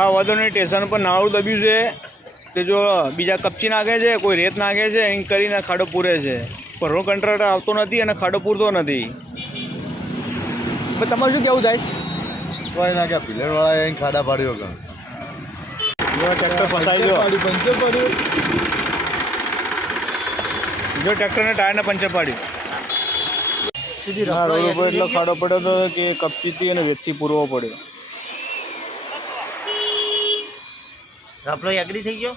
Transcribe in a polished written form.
આ વદોની સ્ટેશન પર નાળું દબ્યું છે તે જો બીજા કપચી નાખે છે, કોઈ રેત નાખે છે, એમ કરીને ખાડો પૂરે છે. પરનો કંટ્રાક્ટર આવતો નથી અને ખાડો પૂરતો નથી. તમારે શું કેવું થાય? કોઈ ના કે પિલરવાળા અહીં ખાડા પાડ્યો કે ટ્રેક્ટર ફસાઈ ગયો. જો ટ્રેક્ટરને ટાયરને પંચર પાડ્યું. રોડ ઉપર એટલો ખાડો પડ્યો હતો કે કપચીથી અને વેતથી પૂરવો પડ્યો. આપણો એગ્રી થઈ ગયો.